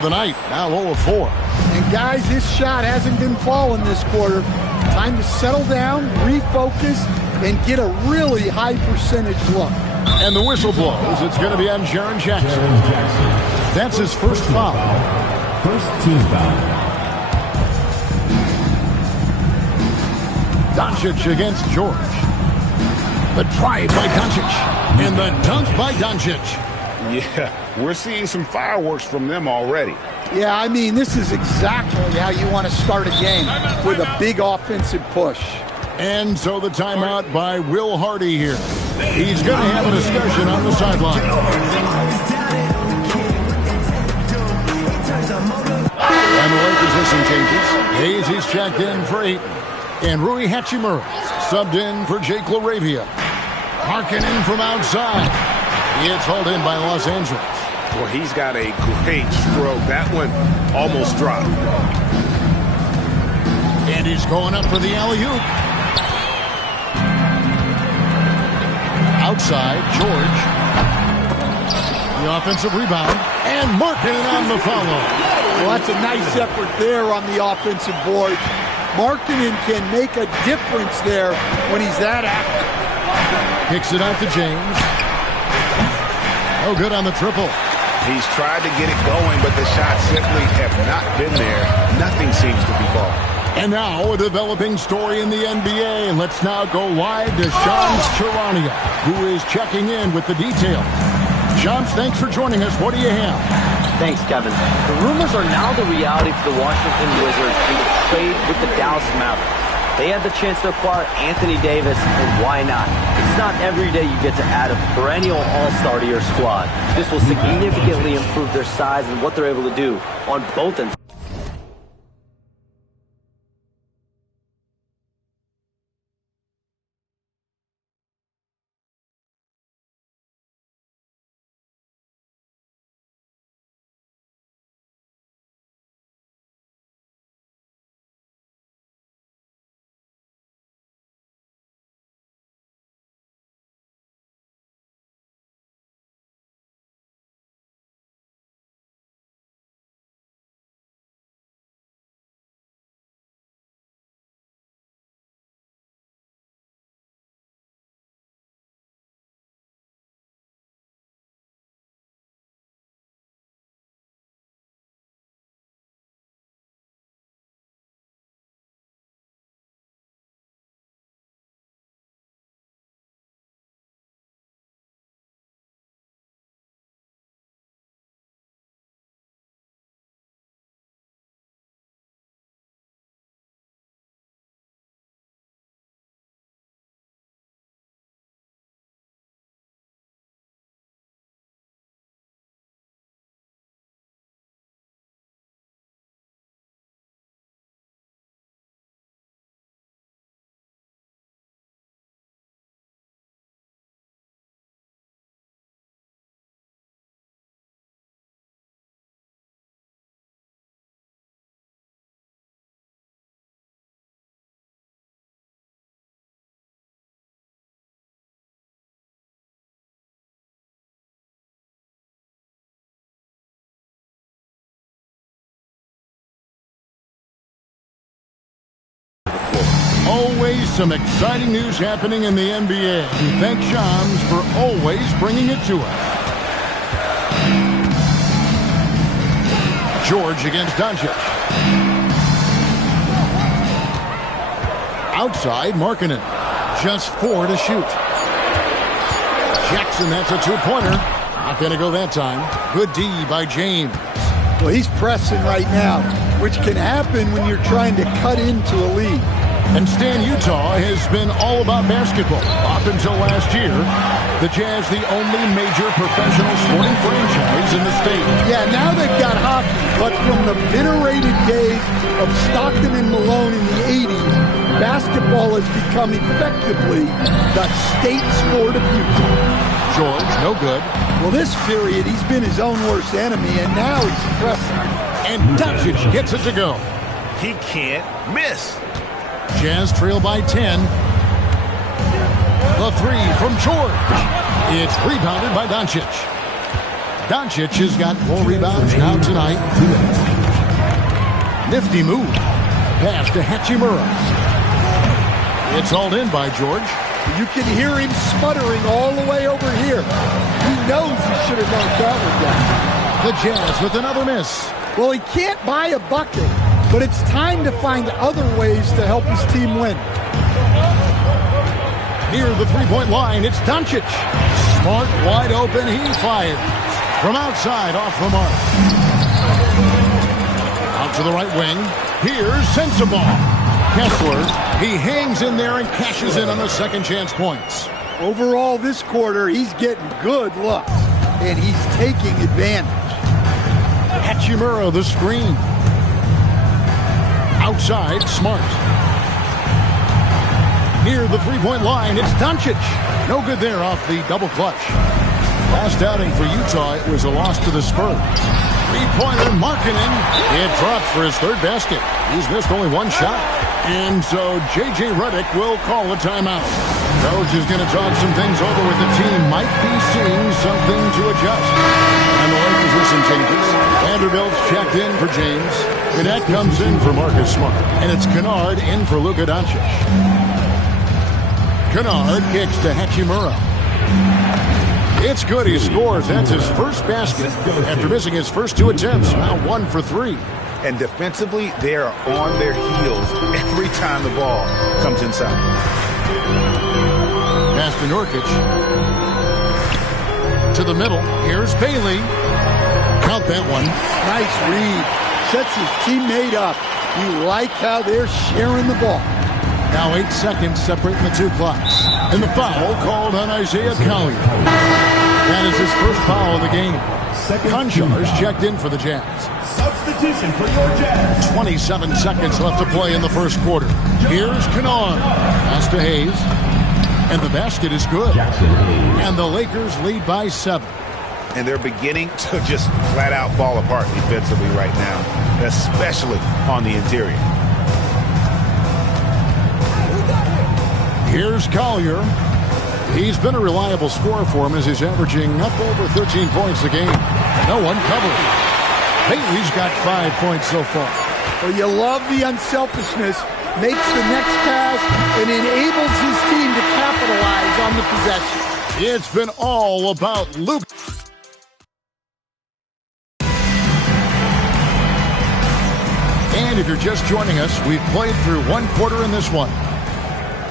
The night, now 0 of 4. And guys, this shot hasn't been falling this quarter. Time to settle down, refocus, and get a really high percentage look. And the whistle blows. It's going to be on Jaren Jackson. That's his first foul. First team foul. Doncic against George. The drive by Doncic. And the dunk by Doncic. Yeah, we're seeing some fireworks from them already. Yeah, I mean, this is exactly how you want to start a game, with a big offensive push. And so the timeout by Will Hardy here. He's going to have a discussion on the sideline. And the late position changes. Hayes, he's checked in for Ayton. And Rui Hachimura subbed in for Jake LaRavia. Markkanen from outside. It's hauled in by Los Angeles. Well, he's got a great stroke. That one almost dropped. And he's going up for the alley-oop. Outside, George. The offensive rebound. And Markkanen on the follow. Well, that's a nice effort there on the offensive board. Markkanen can make a difference there when he's that active. Kicks it out to James. No good on the triple. He's tried to get it going, but the shots simply have not been there. Nothing seems to be falling. And now a developing story in the NBA. Let's now go live to Shams Charania, who is checking in with the details. Shams, thanks for joining us. What do you have? Thanks, Kevin. The rumors are now the reality for the Washington Wizards in the trade with the Dallas Mavericks. They had the chance to acquire Anthony Davis, and why not? It's not every day you get to add a perennial all-star to your squad. This will significantly improve their size and what they're able to do on both ends. Always some exciting news happening in the NBA. We thank Shams for always bringing it to us. George against Doncic. Outside, Markkanen. Just 4 to shoot. Jackson, that's a two-pointer. Not going to go that time. Good D by James. Well, he's pressing right now, which can happen when you're trying to cut into a lead. And Stan, Utah has been all about basketball. Up until last year, the Jazz the only major professional sporting franchise in the state. Yeah, now they've got hockey, but from the venerated days of Stockton and Malone in the 80s, basketball has become effectively the state sport of Utah. George, no good. Well, this period, he's been his own worst enemy, and now he's pressing. And Doncic gets it to go. He can't miss. Jazz trail by 10. The three from George. It's rebounded by Doncic. Doncic has got 4 rebounds now tonight. Nifty move. Pass to Hachimura. It's hauled in by George. You can hear him sputtering all the way over here. He knows he should have knocked that one down. The Jazz with another miss. Well, he can't buy a bucket, but it's time to find other ways to help his team win. Near the three-point line, it's Doncic. Smart, wide open, he fires. From outside, off the mark. Out to the right wing. Here's Sensabaugh. Kessler, he hangs in there and cashes in on the second chance points. Overall, this quarter, he's getting good looks, and he's taking advantage. Hachimura, the screen. Outside, Smart. Near the three-point line, it's Doncic. No good there off the double clutch. Last outing for Utah, it was a loss to the Spurs. Three-pointer, Markkanen. It drops for his third basket. He's missed only one shot. And so J.J. Redick will call a timeout. Coach is going to talk some things over with the team. Might be seeing something to adjust. And the line position changes. Vanderbilt's checked in for James. Cadet comes in for Marcus Smart. And it's Kennard in for Luka Doncic. Kennard kicks to Hachimura. It's good. He scores. That's his first basket after missing his first 2 attempts. Now 1 for 3. And defensively, they are on their heels every time the ball comes inside. Pass to Nurkic. To the middle. Here's Bailey. Count that one. Nice read. Sets his teammate up. You like how they're sharing the ball. Now 8 seconds separating the 2 clocks. And the foul called on Isaiah Collier. That is his first foul of the game. Konchar checked in for the Jazz. Substitution for your Jazz. 27 seconds left to play in the first quarter. Here's Kennard. Pass to Hayes. And the basket is good. And the Lakers lead by 7. And they're beginning to just flat out fall apart defensively right now, especially on the interior. Here's Collier. He's been a reliable scorer for him as he's averaging up over 13 points a game. No one covering. Bailey's got 5 points so far. Well, you love the unselfishness. Makes the next pass and enables his team to capitalize on the possession. It's been all about Luke. And if you're just joining us, we've played through 1 quarter in this one.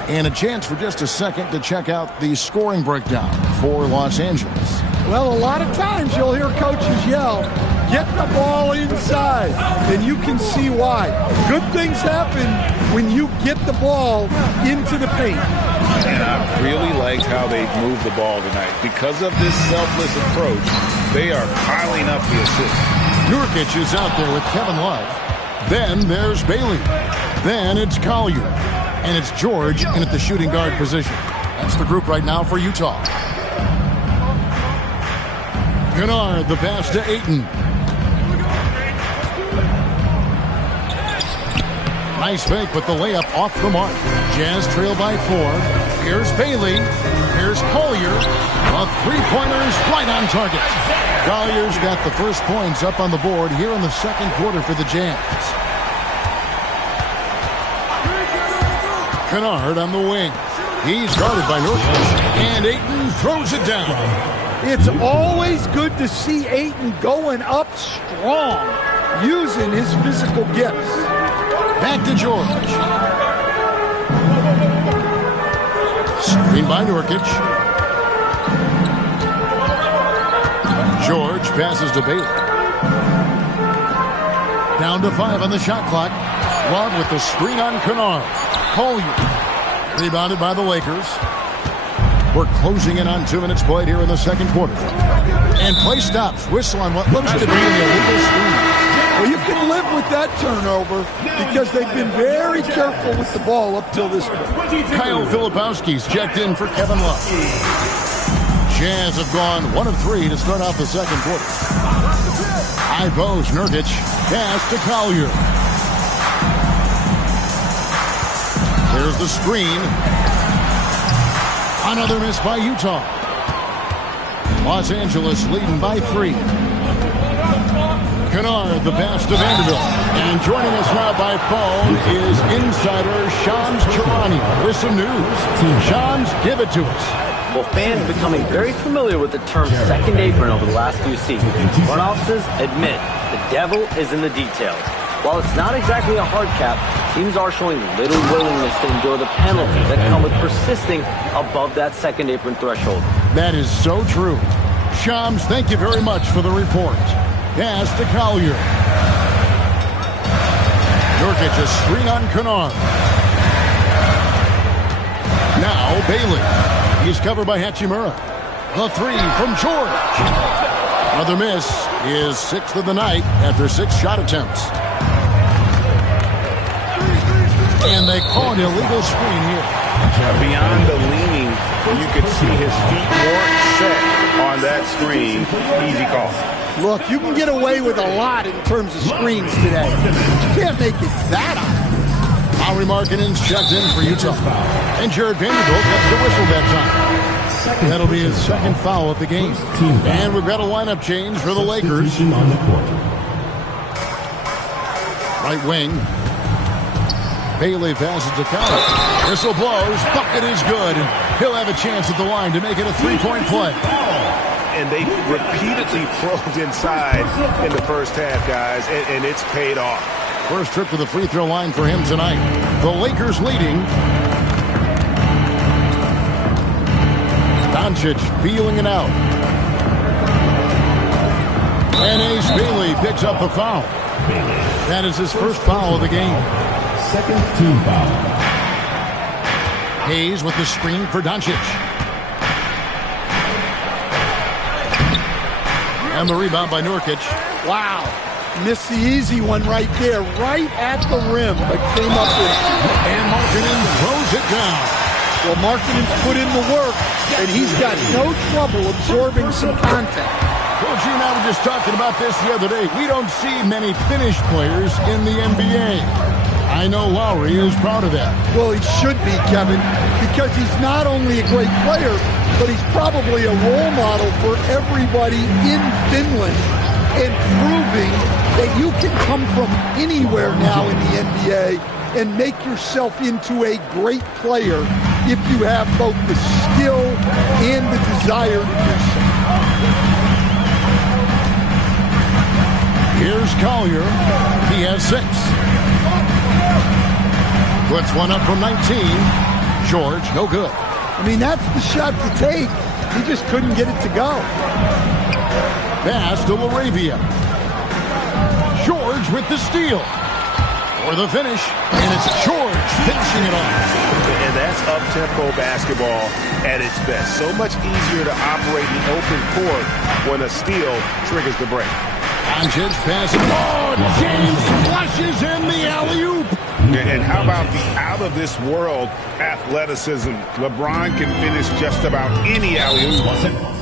And a chance for just a second to check out the scoring breakdown for Los Angeles. Well, a lot of times you'll hear coaches yell, get the ball inside, and you can see why. Good things happen when you get the ball into the paint. And I really liked how they moved the ball tonight. Because of this selfless approach, they are piling up the assists. Nurkic is out there with Kevin Love. Then there's Bailey. Then it's Collier. And it's George in at the shooting guard position. That's the group right now for Utah. Kennard, the pass to Ayton. Nice fake, but the layup off the mark. Jazz trail by 4. Here's Bailey. Here's Collier. A three-pointer's right on target. Collier's got the first points up on the board here in the second quarter for the Jazz. Kennard on the wing. He's guarded by Nurkic. And Ayton throws it down. It's always good to see Ayton going up strong, using his physical gifts. Back to George. Screen by Nurkic. George passes to Bailey. Down to 5 on the shot clock. Love with the screen on Kennard. Collier. Rebounded by the Lakers. We're closing in on 2 minutes played here in the second quarter. And play stops. Whistle on what looks to be an illegal screen. Well, you can live with that turnover because they've been very careful with the ball up till this point. Kyle Filipowski's checked in for Kevin Love. Jazz have gone 1 of 3 to start off the second quarter. High post, Nurkic. Pass to Collier. There's the screen. Another miss by Utah. Los Angeles leading by 3. Kennard, the pass to Vanderbilt. And joining us now by phone is insider Shams Charania with some news. Shams, give it to us. Well, fans becoming very familiar with the term second apron over the last few seasons. Front offices admit the devil is in the details. While it's not exactly a hard cap, teams are showing little willingness to endure the penalties that come with persisting above that second apron threshold. That is so true. Shams, thank you very much for the report. Pass to Collier. Nurkic a screen on Kennard. Now Bailey. He's covered by Hachimura. The 3 from George. Another miss is 6th of the night after 6 shot attempts. And they call an illegal screen here. Beyond the leaning, you could see his feet weren't set on that screen. Easy call. Look, you can get away with a lot in terms of screens today. You can't make it that obvious. Lauri Markkanen's checked in for Utah. And Jared Vanderbilt gets the whistle that time. That'll be his second foul of the game. And we've got a lineup change for the Lakers. Right wing. Bailey passes to Collier. Whistle blows. Bucket is good. And he'll have a chance at the line to make it a 3-point play. And they repeatedly probed inside in the first half, guys, and it's paid off. First trip to the free throw line for him tonight. The Lakers leading. Doncic feeling it out. And Ace Bailey picks up the foul. That is his first foul of the game. Second team foul. Hayes with the screen for Doncic. And the rebound by Nurkic. Wow. Missed the easy one right there, right at the rim, but came up with it. And Markkanen throws it down. Well, Markkanen's put in the work, and he's got no trouble absorbing some contact. Coach, you and I were just talking about this the other day. We don't see many finished players in the NBA. I know Lauri is proud of that. Well, he should be, Kevin, because he's not only a great player, but he's probably a role model for everybody in Finland and proving that you can come from anywhere now in the NBA and make yourself into a great player if you have both the skill and the desire to do so. Here's Collier. He has 6. Puts one up from 19. George, no good. I mean, that's the shot to take. He just couldn't get it to go. Pass to LaRavia. George with the steal. For the finish. And it's George finishing it off. And that's up-tempo basketball at its best. So much easier to operate in the open court when a steal triggers the break. Doncic passing. Oh, James flushes in the alley-oop. And how about the out-of-this-world athleticism? LeBron can finish just about any alley-oop.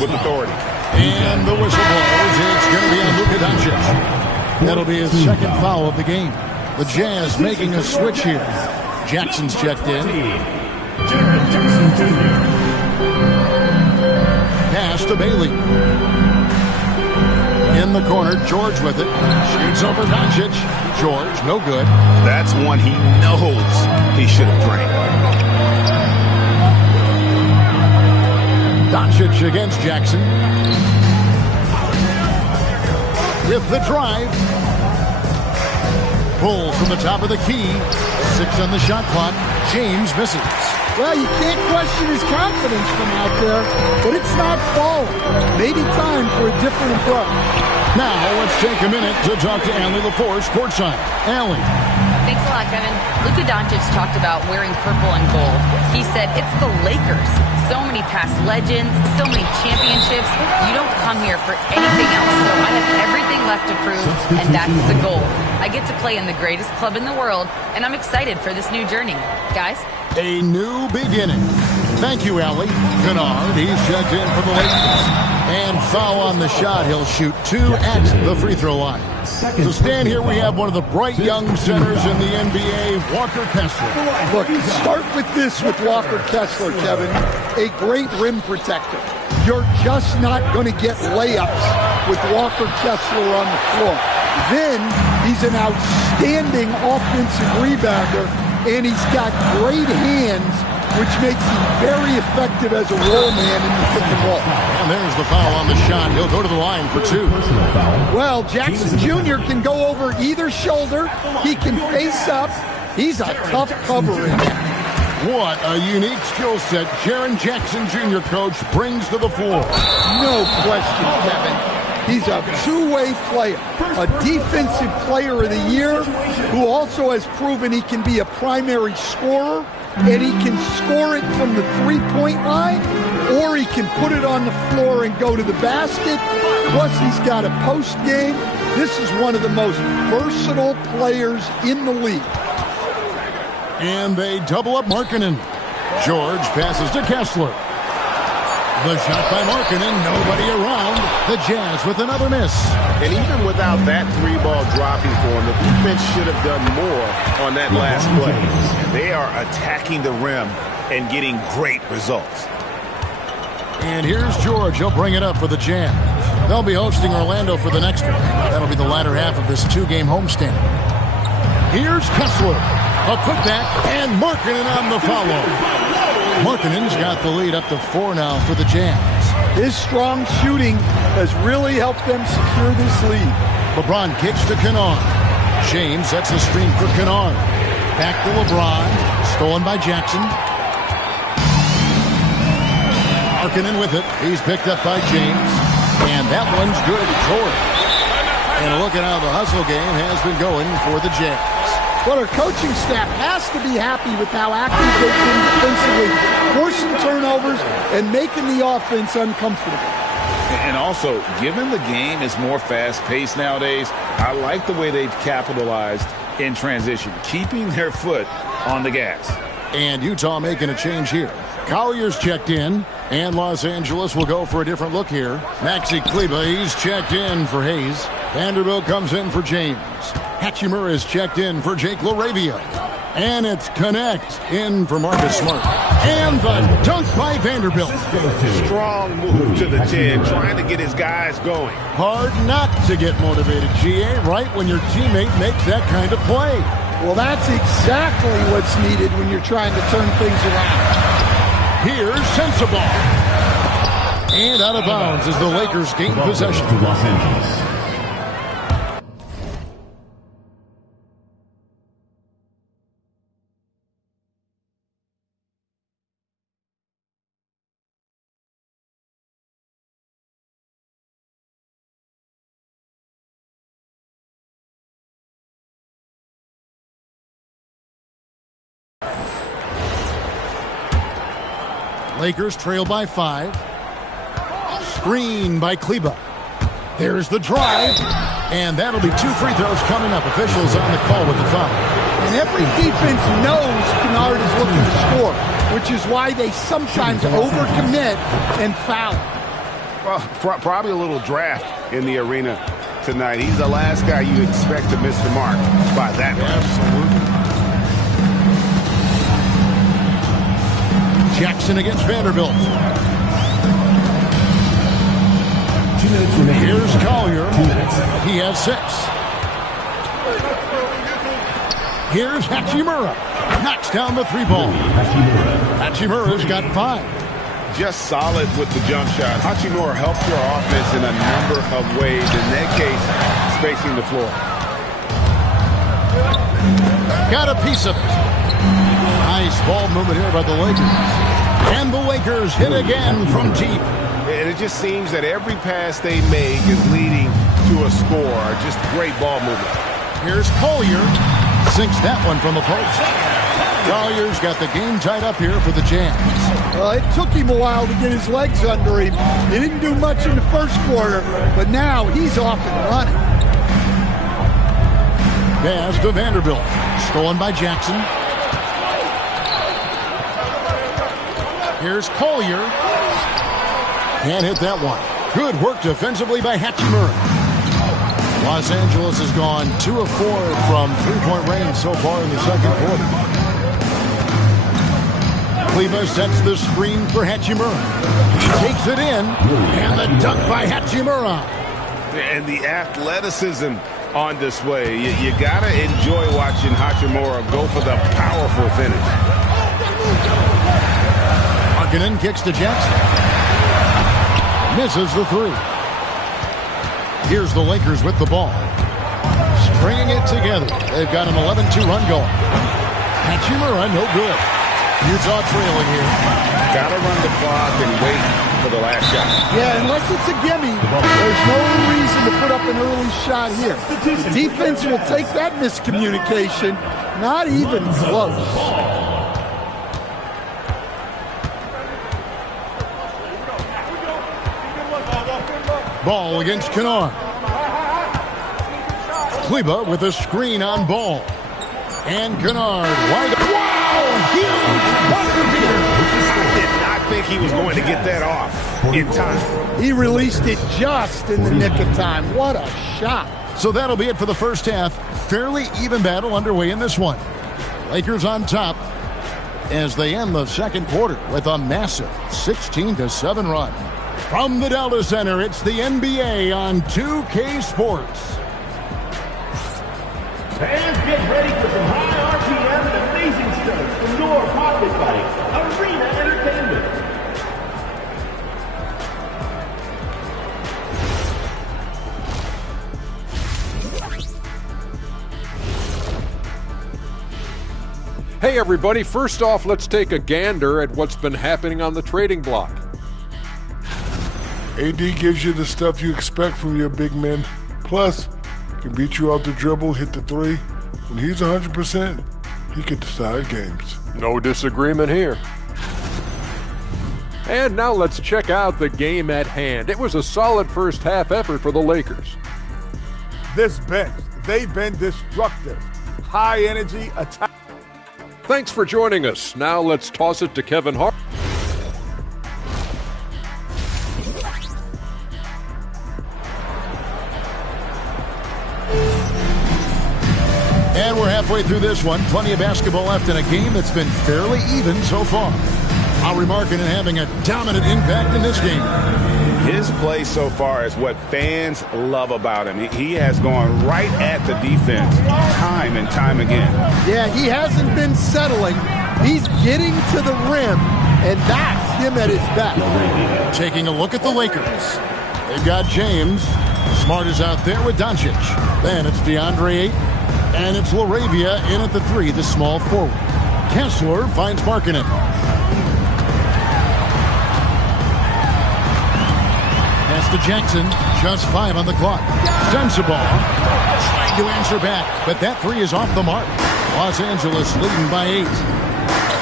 With authority. And the whistle blows. It's going to be on Luka Doncic. That'll be his second foul of the game. The Jazz making a switch here. Jackson's checked in. Jaren Jackson Jr. Pass to Bailey. In the corner, George with it. Shoots over Doncic. George, no good. That's one he knows he should have drained. Doncic against Jackson. With the drive. Pulls from the top of the key. 6 on the shot clock. James misses. Well, you can't question his confidence from out there, but it's not falling. Maybe time for a different approach. Now, let's take a minute to talk to Allie LaForce courtside. Allie. Thanks a lot, Kevin. Luka Doncic talked about wearing purple and gold. He said, it's the Lakers. So many past legends, so many championships. You don't come here for anything else. So I have everything left to prove, and that's the goal. I get to play in the greatest club in the world, and I'm excited for this new journey. Guys? A new beginning. Thank you, Allie. Kennard, he's checked in for the Lakers. And foul on the shot. He'll shoot 2 at the free throw line. To stand here, we have one of the bright young centers in the NBA, Walker Kessler. Look, start with this with Walker Kessler, Kevin. A great rim protector. You're just not going to get layups with Walker Kessler on the floor. Then he's an outstanding offensive rebounder, and he's got great hands, which makes him very effective as a roll man in the pick and roll. And there's the foul on the shot. He'll go to the line for 2. Well, Jackson Jr. can go over either shoulder. He can face up. He's a tough cover in there. What a unique skill set Jaren Jackson Jr. coach brings to the floor. No question, Kevin. He's a two-way player, a defensive player of the year who also has proven he can be a primary scorer, and he can score it from the three-point line, or he can put it on the floor and go to the basket. Plus, he's got a post game. This is one of the most versatile players in the league. And they double up Markkanen. George passes to Kessler. The shot by Markkanen, nobody around. The Jazz with another miss. And even without that 3-ball dropping for him, the defense should have done more on that last play. And they are attacking the rim and getting great results. And here's George. He'll bring it up for the Jazz. They'll be hosting Orlando for the next one. That'll be the latter half of this 2-game homestand. Here's Kessler. A putback, and Markkanen on the follow. Markkanen's got the lead up to 4 now for the Jazz. His strong shooting has really helped them secure this lead. LeBron kicks to Kennard. James sets the screen for Kennard. Back to LeBron. Stolen by Jackson. Markkanen with it. He's picked up by James. And that one's good. George. And look at how the hustle game has been going for the Jazz. Well, our coaching staff has to be happy with how active they've been defensively, forcing turnovers and making the offense uncomfortable. And also, given the game is more fast-paced nowadays, I like the way they've capitalized in transition, keeping their foot on the gas. And Utah making a change here. Collier's checked in, and Los Angeles will go for a different look here. Maxi Kleber, he's checked in for Hayes. Vanderbilt comes in for James. Hachimura is checked in for Jake LaRavia. And it's Connect in for Marcus Smart. And the dunk by Vanderbilt. Strong move to the 10, trying to get his guys going. Hard not to get motivated, GA, right when your teammate makes that kind of play. Well, that's exactly what's needed when you're trying to turn things around. Here's Sensabaugh. And out of bounds as the Lakers gain possession. To Los Angeles. Lakers trail by 5. Screen by Kleber. There's the drive. And that'll be 2 free throws coming up. Officials on the call with the foul. And every defense knows Kennard is looking to score, which is why they sometimes overcommit and foul. Well, probably a little draft in the arena tonight. He's the last guy you expect to miss the mark by that much. Absolutely. Jackson against Vanderbilt. 2 minutes remaining. Here's Collier. 2 minutes. He has 6. Here's Hachimura. Knocks down the 3-ball. Hachimura's got 5. Just solid with the jump shot. Hachimura helped your offense in a number of ways. In that case, spacing the floor. Got a piece of it. Nice ball movement here by the Lakers. And the Lakers hit again from deep. And it just seems that every pass they make is leading to a score. Just great ball movement. Here's Collier. Sinks that one from the post. Collier's got the game tied up here for the Jazz. It took him a while to get his legs under him. He didn't do much in the first quarter, but now he's off and running. Pass to Vanderbilt. Stolen by Jackson. Here's Collier. Can't hit that one. Good work defensively by Hachimura. Los Angeles has gone 2 of 4 from three-point range so far in the second quarter. Kleber sets the screen for Hachimura. He takes it in, and the dunk by Hachimura. And the athleticism on display. You got to enjoy watching Hachimura go for the powerful finish. Markkanen kicks to Jackson. Misses the 3. Here's the Lakers with the ball. Stringing it together. They've got an 11-2 run going. Hachimura, no good. Utah trailing here. Got to run the clock and wait for the last shot. Yeah, unless it's a gimme, there's no reason to put up an early shot here. The defense will take that miscommunication. Not even close. Ball against Kennard. Kleber with a screen on Ball. And Kennard wide. Wow! Huge buzzer beater. I did not think he was going to get that off in time. He released it just in the nick of time. What a shot. So that'll be it for the first half. Fairly even battle underway in this one. Lakers on top as they end the second quarter with a massive 16-7 run. From the Delta Center, it's the NBA on 2K Sports. Fans, get ready for some high RPM and amazing stunts from your Pocket Fight Arena Entertainment. Hey everybody, first off, let's take a gander at what's been happening on the trading block. AD gives you the stuff you expect from your big men. Plus, can beat you out the dribble, hit the 3. When he's 100%, he can decide games. No disagreement here. And now let's check out the game at hand. It was a solid first half effort for the Lakers. This bench, they've been destructive. High energy attack. Thanks for joining us. Now let's toss it to Kevin Hart. And we're halfway through this one. Plenty of basketball left in a game that's been fairly even so far. Lauri Markkanen having a dominant impact in this game. His play so far is what fans love about him. He has gone right at the defense time and time again. Yeah, he hasn't been settling. He's getting to the rim, and that's him at his best. Taking a look at the Lakers. They've got James. Smart is out there with Doncic. Then it's DeAndre Ayton. And it's LaRavia in at the 3, the small forward. Kessler finds Markkanen. Pass to Jackson. Just 5 on the clock. Sensabaugh trying to answer back, but that 3 is off the mark. Los Angeles leading by 8.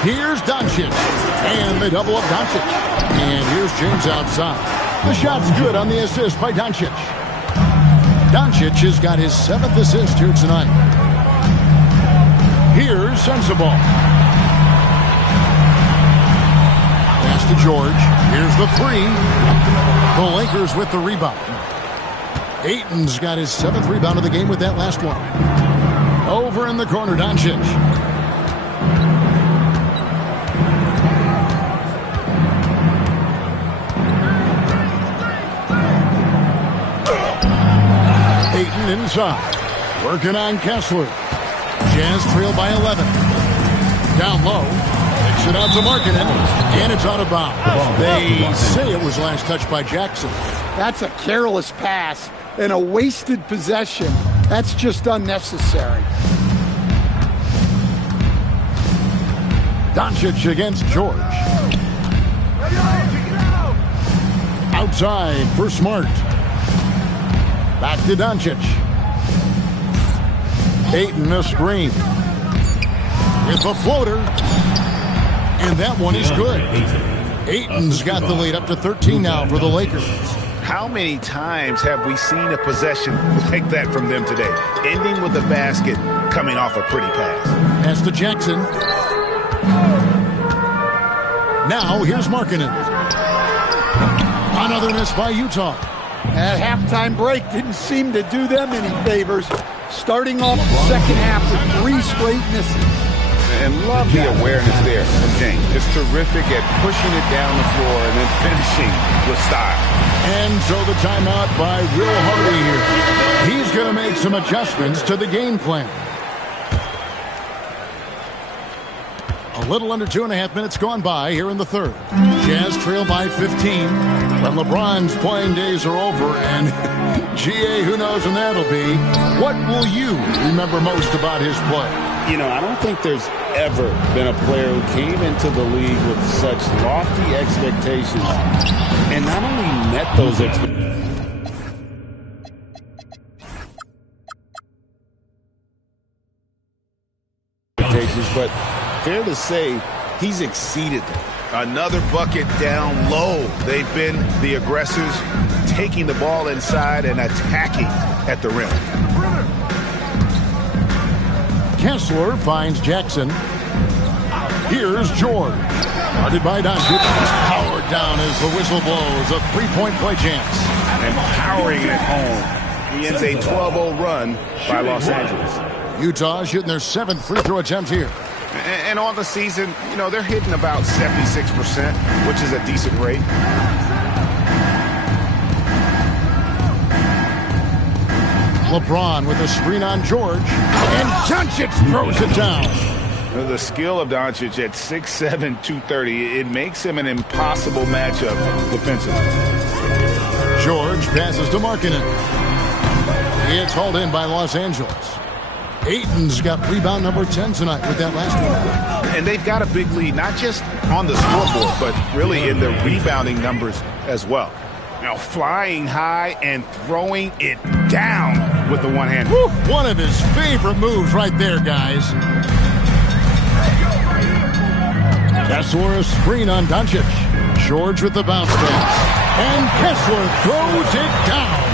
Here's Doncic. And they double up Doncic. And here's James outside. The shot's good on the assist by Doncic. Doncic has got his 7th assist here tonight. Here's Sensabaugh. Pass to George. Here's the 3. The Lakers with the rebound. Ayton's got his 7th rebound of the game with that last one. Over in the corner, Doncic. inside. Working on Kessler. Jazz trail by 11. Down low. Kicks it out to Markkanen. And it's out of bounds. They say it was last touched by Jackson. That's a careless pass and a wasted possession. That's just unnecessary. Doncic against George. Outside for Smart. Back to Doncic. Ayton a screen. With a floater. And that one is good. Ayton's got the lead up to 13 now for the Lakers. How many times have we seen a possession like that from them today? Ending with a basket, coming off a pretty pass. Pass to Jackson. Now here's Markkanen. Another miss by Utah. That halftime break didn't seem to do them any favors. Starting off the second half with 3 straight misses. And love the awareness there from James. Just terrific at pushing it down the floor and then finishing with style. And so the timeout by Will Hardy here. He's going to make some adjustments to the game plan. A little under 2.5 minutes gone by here in the third. Jazz trail by 15. When LeBron's playing days are over, and GA, who knows when that'll be. What will you remember most about his play? You know, I don't think there's ever been a player who came into the league with such lofty expectations and not only met those expectations, but fair to say he's exceeded them. Another bucket down low. They've been the aggressors, taking the ball inside and attacking at the rim. Kessler finds Jackson. Here's George. Guarded by Doncic. Powered down as the whistle blows. A 3-point play chance. And powering it home. He ends a 12-0 run by Los Angeles. Utah shooting their 7th free throw attempt here. And on the season, you know, they're hitting about 76%, which is a decent rate. LeBron with a screen on George. And Doncic throws it down. The skill of Doncic at 6'7", 230, it makes him an impossible matchup defensively. George passes to Markkanen. It's hauled in by Los Angeles. Ayton's got rebound number 10 tonight with that last one. And they've got a big lead, not just on the scoreboard, but really in the rebounding numbers as well. Now flying high and throwing it down with the one hand. Woo, one of his favorite moves right there, guys. Kessler a screen on Doncic. George with the bounce pass. And Kessler throws it down.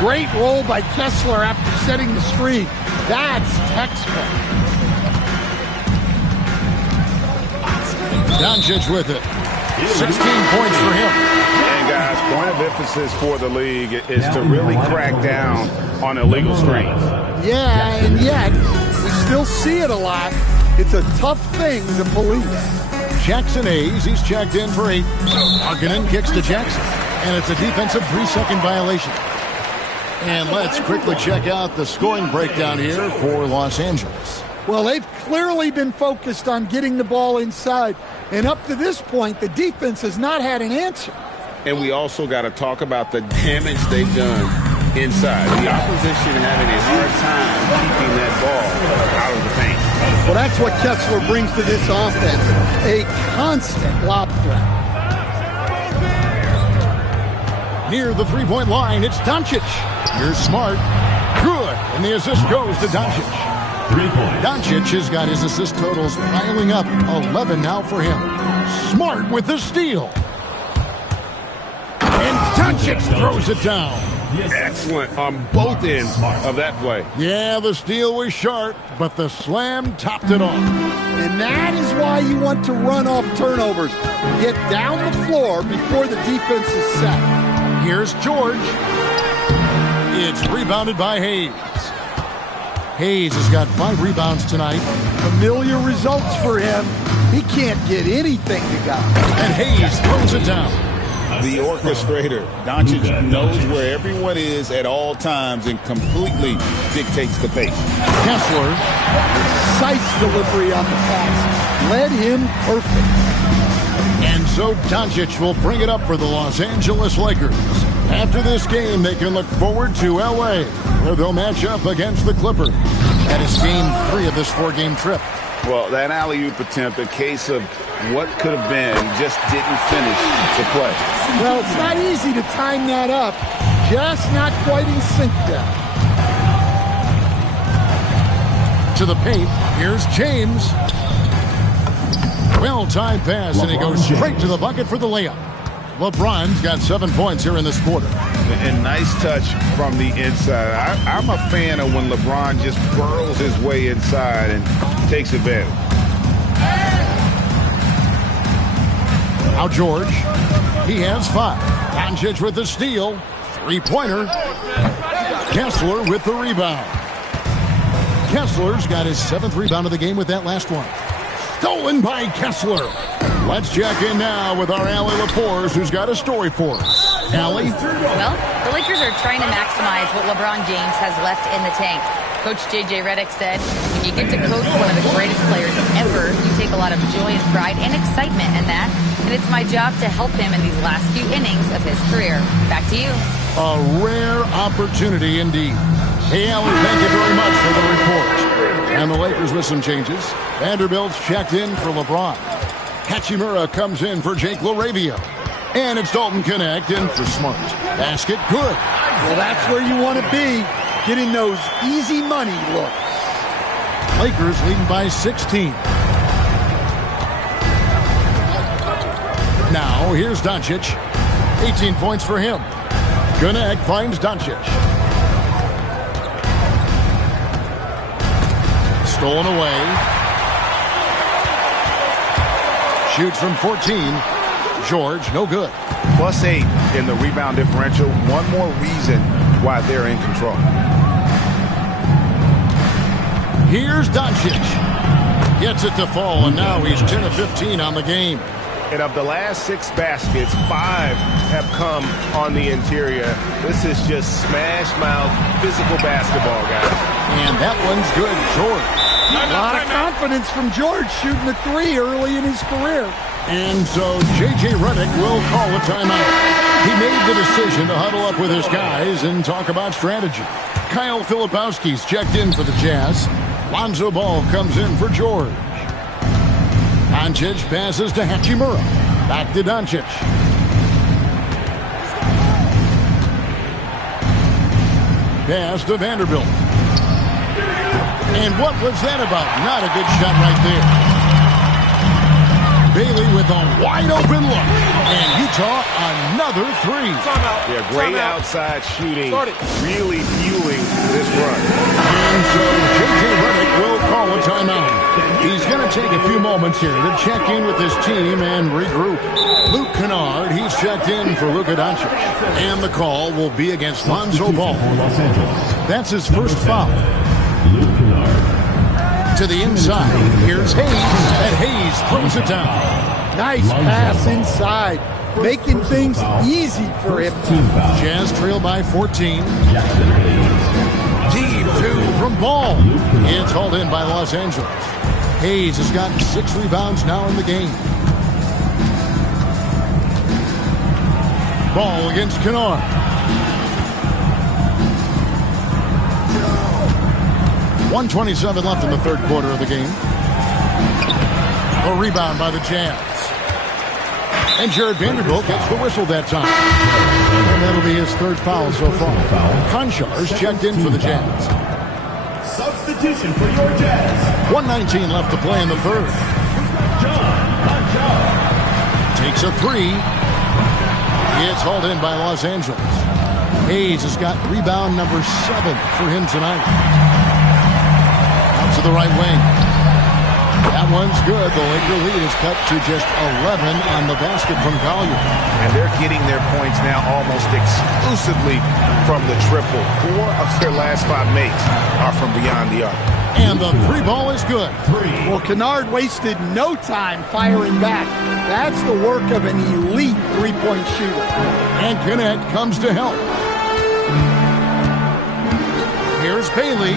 Great roll by Kessler after setting the screen. That's textbook. Doncic with it. 16 points for him. And guys, point of emphasis for the league is to really crack down on illegal screens. Yeah, and yet we still see it a lot. It's a tough thing to police. Jackson Hayes, he's checked in for 8. Markkanen kicks to Jackson. And it's a defensive 3-second violation. And let's quickly check out the scoring breakdown here for Los Angeles. Well, they've clearly been focused on getting the ball inside. And up to this point, the defense has not had an answer. And we also got to talk about the damage they've done inside. The opposition having a hard time keeping that ball out of the paint. Well, that's what Kessler brings to this offense, a constant lob threat. Near the 3-point line, it's Doncic. Here's Smart. Good. And the assist goes to Doncic. 3 points. Doncic has got his assist totals piling up. 11 now for him. Smart with the steal. And Doncic throws it down. Excellent on both ends of that play. Yeah, the steal was sharp, but the slam topped it off. And that is why you want to run off turnovers. Get down the floor before the defense is set. Here's George. It's rebounded by Hayes. Hayes has got 5 rebounds tonight. Familiar results for him. He can't get anything to go. And Hayes throws it down. The orchestrator. Doncic knows where everyone is at all times and completely dictates the pace. Kessler, precise delivery on the pass, led him perfect. And so Doncic will bring it up for the Los Angeles Lakers. After this game, they can look forward to L.A., where they'll match up against the Clippers. That is game 3 of this 4-game trip. Well, that alley-oop attempt, a case of what could have been, just didn't finish the play. Well, it's not easy to time that up. Just not quite in sync there. To the paint, here's James. Well-timed pass, and he goes straight to the bucket for the layup. LeBron's got 7 points here in this quarter. And nice touch from the inside. I'm a fan of when LeBron just burrows his way inside and takes advantage. Now George, he has 5. Doncic with the steal. 3-pointer. Kessler with the rebound. Kessler's got his 7th rebound of the game with that last one. Stolen by Kessler. Let's check in now with our Allie Laforce, who's got a story for us. Allie? Well, the Lakers are trying to maximize what LeBron James has left in the tank. Coach J.J. Redick said, when you get to coach one of the greatest players ever, you take a lot of joy and pride and excitement in that. And it's my job to help him in these last few innings of his career. Back to you. A rare opportunity indeed. Hey, Allie, thank you very much for the report. And the Lakers with some changes. Vanderbilt's checked in for LeBron. Hachimura comes in for Jake LaRavia. And it's Dalton Connect in for Smart. Basket good. Well, that's where you want to be, getting those easy money looks. Lakers leading by 16. Now, here's Doncic. 18 points for him. Connect finds Doncic. Stolen away. Shoots from 14. George, no good. +8 in the rebound differential. One more reason why they're in control. Here's Doncic. Gets it to fall, and now he's 10 of 15 on the game. And of the last 6 baskets, 5 have come on the interior. This is just smash mouth physical basketball, guys. And that one's good, George. A lot of confidence from George shooting a 3 early in his career. And so J.J. Redick will call a timeout. He made the decision to huddle up with his guys and talk about strategy. Kyle Filipowski's checked in for the Jazz. Lonzo Ball comes in for George. Doncic passes to Hachimura. Back to Doncic. Pass to Vanderbilt. And what was that about? Not a good shot right there. Bailey with a wide-open look. And Utah, another 3. Yeah, great outside shooting. Really fueling this run. And so J.J. Redick will call a timeout. He's going to take a few moments here to check in with his team and regroup. Luke Kennard, he's checked in for Luka Doncic. And the call will be against Lonzo Ball. That's his first foul. To the inside. Here's Hayes, and Hayes throws it down. Nice pass inside, making things easy for him. Jazz trail by 14. Deep 2 from Ball. It's hauled in by Los Angeles. Hayes has gotten 6 rebounds now in the game. Ball against Kennard. .127 left in the third quarter of the game. A rebound by the Jazz. And Jared Vanderbilt gets the whistle that time. And that'll be his 3rd foul so far. Konchar's checked in for the Jazz. Substitution for your Jazz. 1:19 left to play in the 3rd. Takes a 3. It's hauled in by Los Angeles. Hayes has got rebound number 7 for him tonight. To the right wing. That one's good. The Laker lead is cut to just 11 on the basket from Collier. And they're getting their points now almost exclusively from the triple. 4 of their last 5 makes are from beyond the arc. And the 3 ball is good. Well, Kennard wasted no time firing back. That's the work of an elite three-point shooter. And Kennett comes to help. Here's Bailey.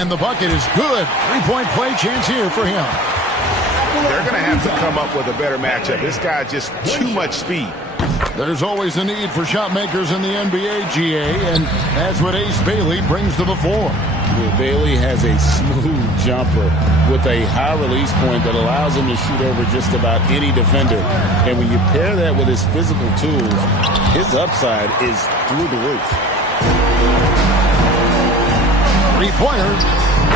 And the bucket is good. 3-point play chance here for him. They're going to have to come up with a better matchup. This guy just too much speed. There's always a need for shot makers in the NBA, GA, and that's what Ace Bailey brings to the fore. Well, Bailey has a smooth jumper with a high release point that allows him to shoot over just about any defender. And when you pair that with his physical tools, his upside is through the roof. Three-pointer.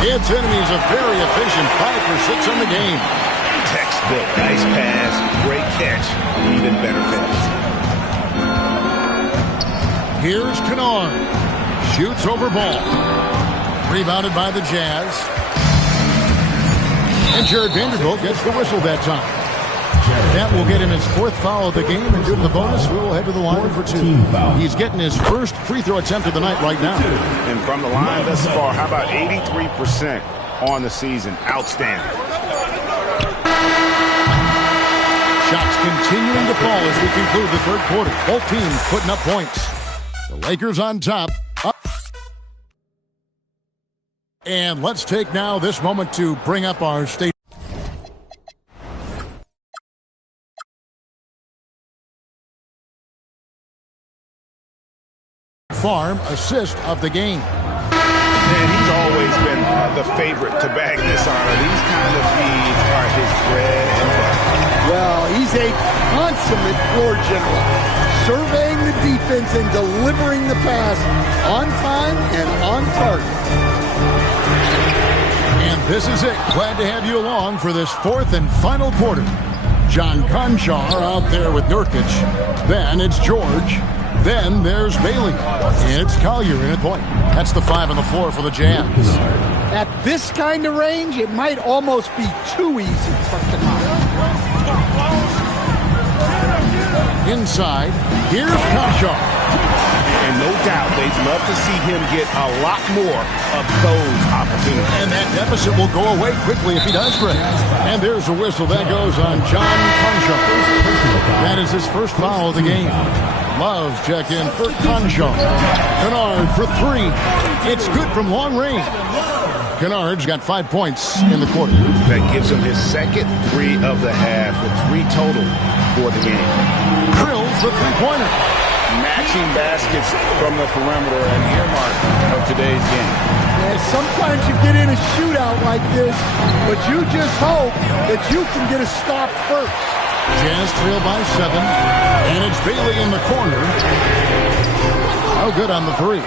It's in, and he's a very efficient 5 for 6 in the game. Textbook. Nice pass. Great catch. Even better finish. Here's Kennard. Shoots over ball. Rebounded by the Jazz. And Jared Vanderbilt gets the whistle that time. That will get him his 4th foul of the game, and due to the bonus, we will head to the line for 2. He's getting his first free throw attempt of the night right now. And from the line thus far, how about 83% on the season? Outstanding. Shots continuing to fall as we conclude the 3rd quarter. Both teams putting up points. The Lakers on top. And let's take now this moment to bring up our state farm assist of the game. And he's always been the favorite to bag this honor. These kind of feeds are his bread and butter. Well, he's a consummate floor general, surveying the defense and delivering the pass on time and on target. And this is it. Glad to have you along for this 4th and final quarter. John Conchar out there with Nurkic. Then it's George. Then there's Bailey. And it's Collier in at point. That's the 5 on the floor for the Jazz. At this kind of range, it might almost be too easy for Kennard. Inside, here's Conchar. And no doubt they'd love to see him get a lot more of those opportunities. And that deficit will go away quickly if he does great. And there's a whistle that goes on John Conchar. That is his first foul of the game. Love's check in for Conchar. Kennard for 3. It's good from long range. Kennard's got 5 points in the quarter. That gives him his second 3 of the half, with 3 total for the game. Krill for 3-pointer. Matching baskets from the perimeter, an earmark of today's game. Yeah, sometimes you get in a shootout like this, but you just hope that you can get a stop first. Jazz trail by 7, and it's Bailey in the corner. Oh, good on the 3.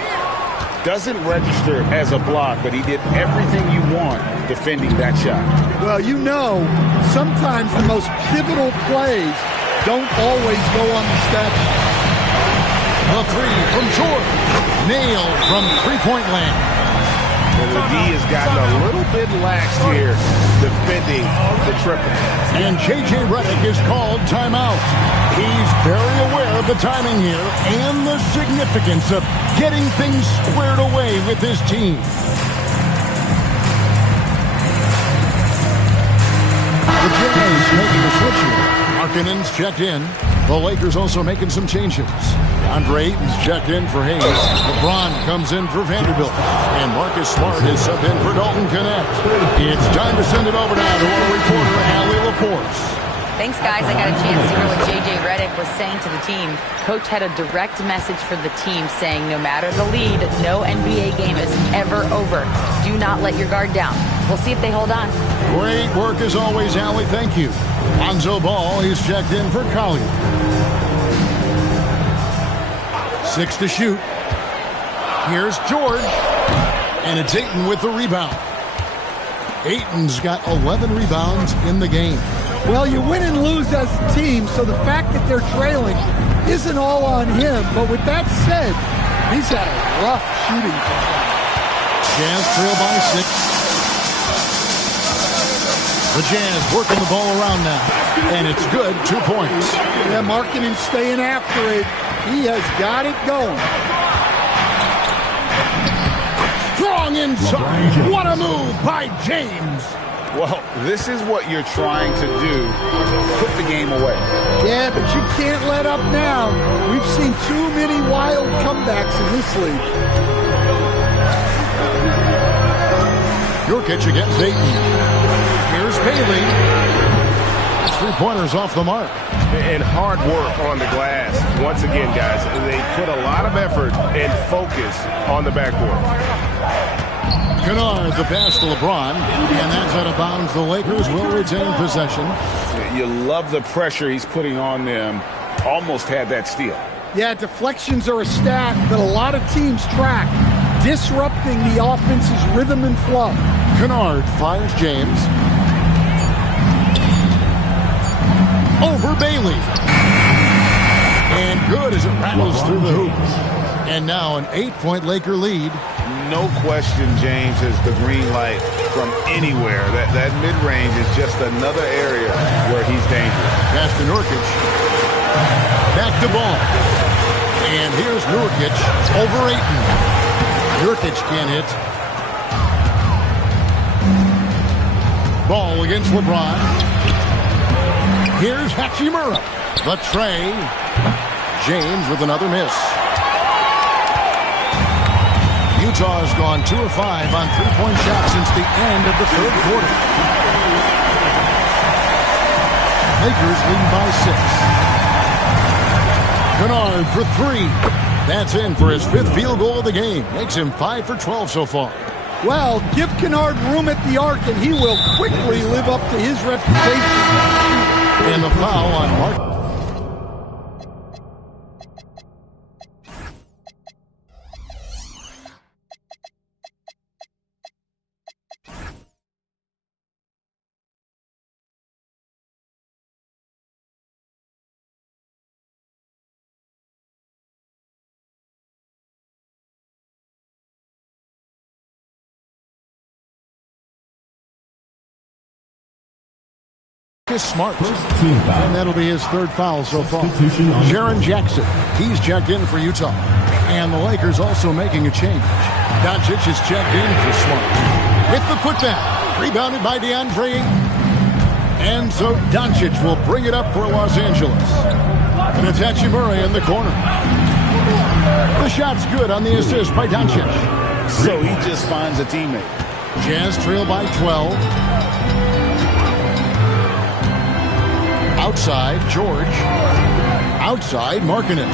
Doesn't register as a block, but he did everything you want defending that shot. Well, you know, sometimes the most pivotal plays don't always go on the stat sheet. The 3 from George. Nailed from 3-point land. And the D has gotten a little bit lax here defending the triple. And J.J. Redick is called timeout. He's very aware of the timing here and the significance of getting things squared away with his team. The Jazz making a switch here. Markkanen's checked in. The Lakers also making some changes. DeAndre Ayton's checked in for Hayes. LeBron comes in for Vanderbilt. And Marcus Smart is subbed in for Dalton Kennett. It's time to send it over now to our reporter, Allie LaForce. Thanks, guys. I got a chance to hear what J.J. Redick was saying to the team. Coach had a direct message for the team saying no matter the lead, no NBA game is ever over. Do not let your guard down. We'll see if they hold on. Great work as always, Allie. Thank you. Lonzo Ball is checked in for Collier. 6 to shoot. Here's George. And it's Ayton with the rebound. Ayton's got 11 rebounds in the game. Well, you win and lose as a team, so the fact that they're trailing isn't all on him. But with that said, he's had a rough shooting performance. Jazz trail by 6. The Jazz working the ball around now. And it's good, 2 points. Yeah, Markkanen staying after it. He has got it going. Strong inside. What a move by James. Well, this is what you're trying to do. Put the game away. Yeah, but you can't let up now. We've seen too many wild comebacks in this league. Nurkic against Ayton. Here's Bailey. 3-pointers off the mark. And hard work on the glass. Once again, guys, they put a lot of effort and focus on the backboard. Kennard, the pass to LeBron, and that's out of bounds. The Lakers will retain possession. You love the pressure he's putting on them. Almost had that steal. Yeah, deflections are a stat that a lot of teams track, disrupting the offense's rhythm and flow. Kennard finds James. Over Bailey. And good as it rattles through the hoop. And now an 8-point Laker lead. No question, James has the green light from anywhere. That mid-range is just another area where he's dangerous. Pass to Nurkic. Back to ball. And here's Nurkic over Ayton. Nurkic can't hit. Ball against LeBron. Here's Hachimura. The tray. James with another miss. Utah's gone 2 of 5 on 3-point shots since the end of the third quarter. Lakers lead by 6. Kennard for 3. That's in for his 5th field goal of the game. Makes him 5 for 12 so far. Well, give Kennard room at the arc and he will quickly live up to his reputation. And the foul on Mark. Smart. And that'll be his 3rd foul so far. Jaren Jackson, he's checked in for Utah. And the Lakers also making a change. Doncic is checked in for Smart. With the putback, rebounded by DeAndre Ayton. And so Doncic will bring it up for Los Angeles. And it's Hachimura in the corner. The shot's good on the assist by Doncic. So he just finds a teammate. Jazz trail by 12. Outside, George. Outside, Markkanen.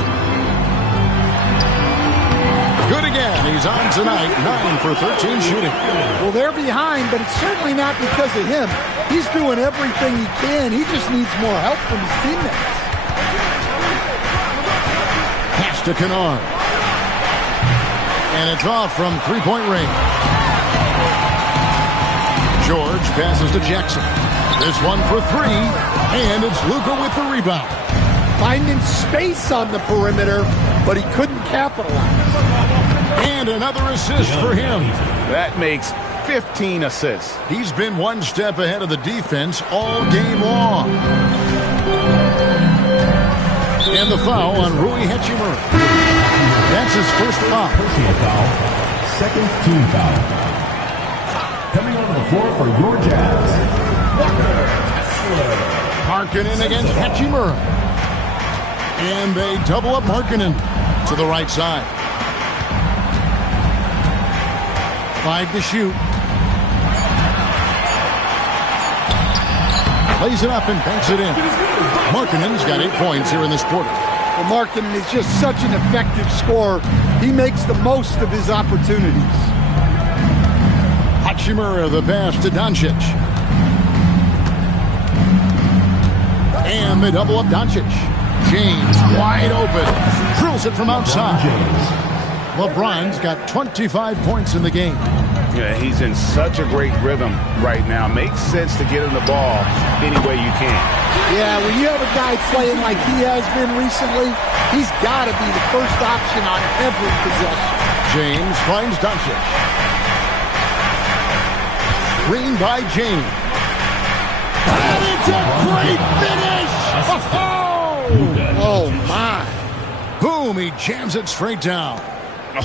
Good again. He's on tonight. 9 for 13 shooting. Well, they're behind, but it's certainly not because of him. He's doing everything he can. He just needs more help from his teammates. Pass to Kennard. And it's off from 3-point range. George passes to Jackson. This one for 3, and it's Luka with the rebound. Finding space on the perimeter, but he couldn't capitalize. And another assist for him. That makes 15 assists. He's been one step ahead of the defense all game long. And the foul on Rui Hachimura. That's his 1st foul. Personal foul. 2nd team foul. Coming onto the floor for your Jazz, Markkanen against Hachimura. And they double up Markkanen to the right side. 5 to shoot. Plays it up and banks it in. Markkanen's got 8 points here in this quarter. Well, Markkanen is just such an effective scorer. He makes the most of his opportunities. Hachimura, the pass to Doncic. And they double up Doncic. James wide open. Drills it from outside. LeBron's got 25 points in the game. Yeah, he's in such a great rhythm right now. Makes sense to get him the ball any way you can. Yeah, when you have a guy playing like he has been recently, he's got to be the first option on every possession. James finds Doncic. Screen by James. And it's a great finish! Oh, my. Boom, he jams it straight down.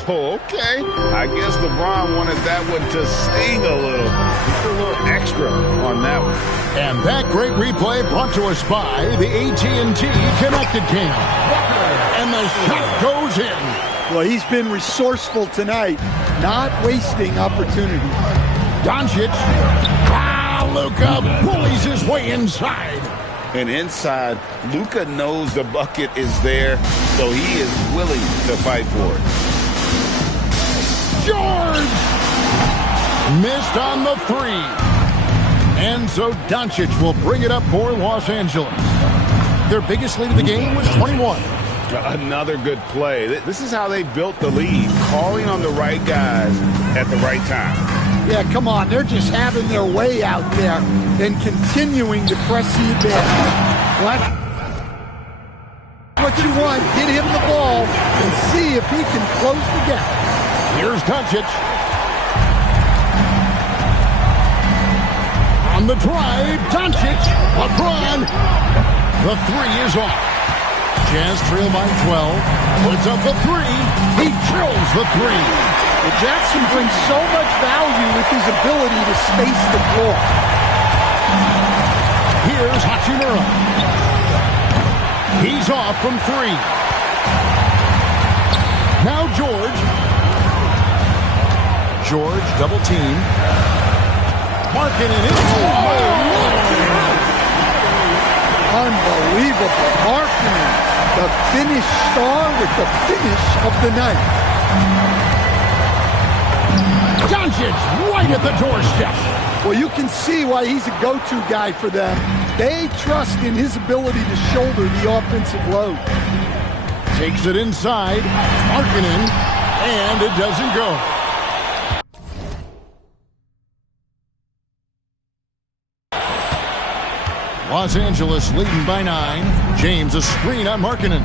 Oh, okay. I guess LeBron wanted that one to sting a little. Just a little extra on that one. And that great replay brought to us by the AT&T Connected Cam. And the shot goes in. Well, he's been resourceful tonight, not wasting opportunities. Doncic. Luka bullies his way inside. And inside, Luka knows the bucket is there, so he is willing to fight for it. George! Missed on the three. And so Doncic will bring it up for Los Angeles. Their biggest lead of the game was 21. Another good play. This is how they built the lead, calling on the right guys at the right time. Yeah, come on. They're just having their way out there and continuing to press the advantage. What you want, get him the ball and see if he can close the gap. Here's Doncic. On the drive, Doncic. LeBron. The three is off. Jazz trail by 12. Puts up the three. He drills the three. Well, Jackson brings so much value with his ability to space the floor. Here's Hachimura. He's off from three. Now George. George double team. Markkanen is unbelievable. Markkanen, the Finnish star with the finish of the night. Doncic right at the doorstep. Well, you can see why he's a go-to guy for them. They trust in his ability to shoulder the offensive load. Takes it inside. Markkanen, and it doesn't go. Los Angeles leading by 9. James a screen on Markkanen.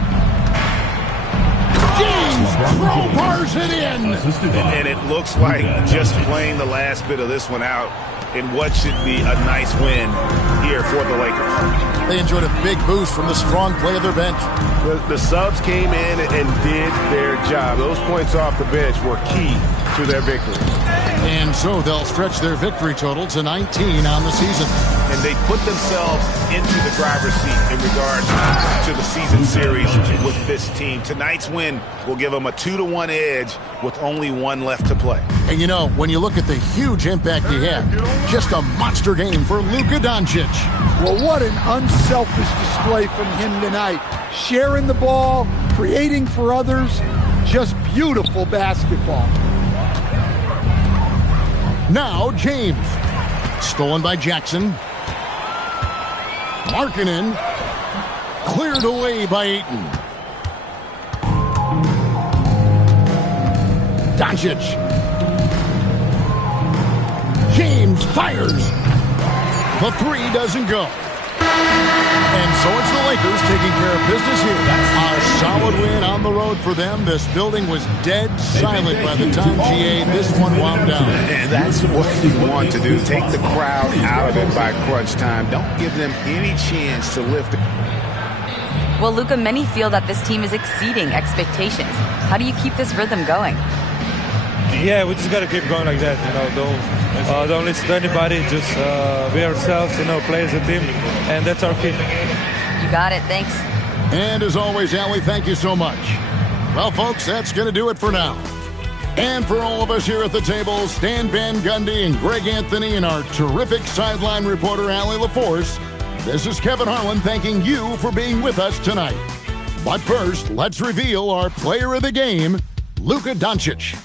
James crowbars it in. And it looks like just playing the last bit of this one out in what should be a nice win here for the Lakers. They enjoyed a big boost from the strong play of their bench. The subs came in and did their job. Those points off the bench were key to their victory. And so they'll stretch their victory total to 19 on the season. And they put themselves into the driver's seat in regards to the season series with this team. Tonight's win will give them a 2-1 edge with only one left to play. And you know, when you look at the huge impact he had, just a monster game for Luka Doncic. Well, what an unselfish display from him tonight. Sharing the ball, creating for others, just beautiful basketball. Now James. Stolen by Jackson. Markkanen. Cleared away by Ayton. Doncic. James fires. The three doesn't go. And so it's the Lakers taking care of business here. A solid win on the road for them. This building was dead silent by the time GA this one wound down. And that's what you want to do. Take the crowd out of it by crunch time. Don't give them any chance to lift it. Well, Luka, many feel that this team is exceeding expectations. How do you keep this rhythm going? Yeah, we just got to keep going like that. Don't listen to anybody. Just be ourselves. Play as a team, and that's our key. You got it. Thanks. And as always, Allie, thank you so much. Well, folks, that's going to do it for now. And for all of us here at the table, Stan Van Gundy and Greg Anthony and our terrific sideline reporter, Allie LaForce, this is Kevin Harlan thanking you for being with us tonight. But first, let's reveal our player of the game, Luka Doncic.